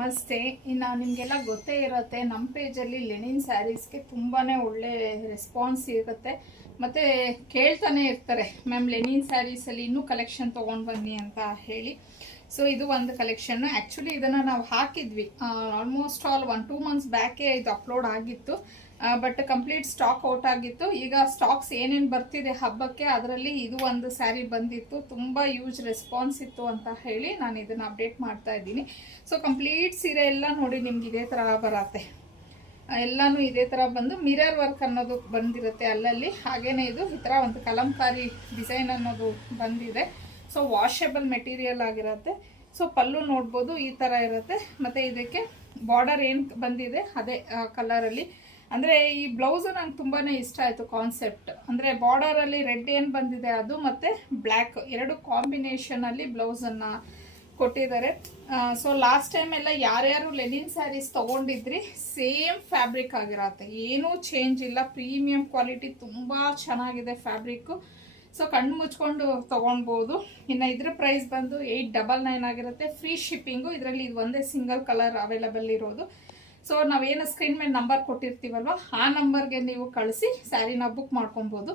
ನಮಸ್ತೆ. ಇನ್ನು ನಿಮಗೆಲ್ಲ ಗೊತ್ತೇ ಇರುತ್ತೆ, ನಮ್ಮ ಪೇಜಲ್ಲಿ ಲೆನಿನ್ ಸ್ಯಾರೀಸ್ಗೆ ತುಂಬಾ ಒಳ್ಳೆ ರೆಸ್ಪಾನ್ಸ್ ಇರುತ್ತೆ. ಮತ್ತು ಕೇಳ್ತಾನೆ ಇರ್ತಾರೆ, ಮ್ಯಾಮ್ ಲೆನಿನ್ ಸ್ಯಾರೀಸಲ್ಲಿ ಇನ್ನೂ ಕಲೆಕ್ಷನ್ ತೊಗೊಂಡು ಬನ್ನಿ ಅಂತ ಹೇಳಿ. ಸೊ ಇದು ಒಂದು ಕಲೆಕ್ಷನ್ನು. ಆ್ಯಕ್ಚುಲಿ ಇದನ್ನು ನಾವು ಹಾಕಿದ್ವಿ ಆಲ್ಮೋಸ್ಟ್ ಆಲ್ 1-2 ಮಂತ್ಸ್ ಬ್ಯಾಕೇ ಇದು ಅಪ್ಲೋಡ್ ಆಗಿತ್ತು. ಬಟ್ ಕಂಪ್ಲೀಟ್ ಸ್ಟಾಕ್ ಔಟ್ ಆಗಿತ್ತು. ಈಗ ಸ್ಟಾಕ್ಸ್ ಏನೇನು ಬರ್ತಿದೆ ಹಬ್ಬಕ್ಕೆ, ಅದರಲ್ಲಿ ಇದು ಒಂದು ಸ್ಯಾರಿ ಬಂದಿತ್ತು. ತುಂಬ ಯೂಸ್ ರೆಸ್ಪಾನ್ಸ್ ಇತ್ತು ಅಂತ ಹೇಳಿ ನಾನು ಇದನ್ನು ಅಪ್ಡೇಟ್ ಮಾಡ್ತಾ ಇದ್ದೀನಿ. ಸೊ ಕಂಪ್ಲೀಟ್ ಸೀರೆ ಎಲ್ಲ ನೋಡಿ ನಿಮ್ಗೆ ಇದೇ ಥರ ಬರತ್ತೆ. ಎಲ್ಲನೂ ಇದೇ ಥರ ಬಂದು ಮಿರರ್ ವರ್ಕ್ ಅನ್ನೋದು ಬಂದಿರುತ್ತೆ ಅಲ್ಲಲ್ಲಿ. ಹಾಗೇನೆ ಇದು ಈ ಥರ ಒಂದು ಕಲಂಕಾರಿ ಡಿಸೈನ್ ಅನ್ನೋದು ಬಂದಿದೆ. ಸೊ ವಾಷೆಬಲ್ ಮೆಟೀರಿಯಲ್ ಆಗಿರುತ್ತೆ. ಸೊ ಪಲ್ಲು ನೋಡ್ಬೋದು ಈ ಥರ ಇರುತ್ತೆ. ಮತ್ತು ಇದಕ್ಕೆ ಬಾರ್ಡರ್ ಏನು ಬಂದಿದೆ ಅದೇ ಕಲರಲ್ಲಿ. ಅಂದರೆ ಈ ಬ್ಲೌಸು ನಂಗೆ ತುಂಬಾ ಇಷ್ಟ ಆಯಿತು ಕಾನ್ಸೆಪ್ಟ್. ಅಂದರೆ ಬಾರ್ಡರಲ್ಲಿ ರೆಡ್ ಏನು ಬಂದಿದೆ ಅದು ಮತ್ತು ಬ್ಲ್ಯಾಕ್ ಎರಡು ಕಾಂಬಿನೇಷನಲ್ಲಿ ಬ್ಲೌಸನ್ನು ಕೊಟ್ಟಿದ್ದಾರೆ. ಸೊ ಲಾಸ್ಟ್ ಟೈಮ್ ಎಲ್ಲ ಯಾರ್ಯಾರು ಲೆನಿನ್ ಸ್ಯಾರೀಸ್ ತೊಗೊಂಡಿದ್ರಿ ಸೇಮ್ ಫ್ಯಾಬ್ರಿಕ್ ಆಗಿರತ್ತೆ, ಏನೂ ಚೇಂಜ್ ಇಲ್ಲ. ಪ್ರೀಮಿಯಂ ಕ್ವಾಲಿಟಿ, ತುಂಬ ಚೆನ್ನಾಗಿದೆ ಫ್ಯಾಬ್ರಿಕ್ಕು. ಸೊ ಕಣ್ಣು ಮುಚ್ಕೊಂಡು ತೊಗೊಳ್ಬೋದು. ಇನ್ನು ಇದ್ರ ಪ್ರೈಸ್ ಬಂದು 899 ಆಗಿರುತ್ತೆ. Free shipping. ಇದರಲ್ಲಿ ಇದು ಒಂದೇ ಸಿಂಗಲ್ ಕಲರ್ ಅವೈಲಬಲ್ ಇರೋದು. ಸೊ ನಾವೇನು ಸ್ಕ್ರೀನ್ ಮೇಲೆ ನಂಬರ್ ಕೊಟ್ಟಿರ್ತೀವಲ್ವ, ಆ ನಂಬರ್ಗೆ ನೀವು ಕಳಿಸಿ ಸ್ಯಾರಿನ ಬುಕ್ ಮಾಡ್ಕೊಬೋದು.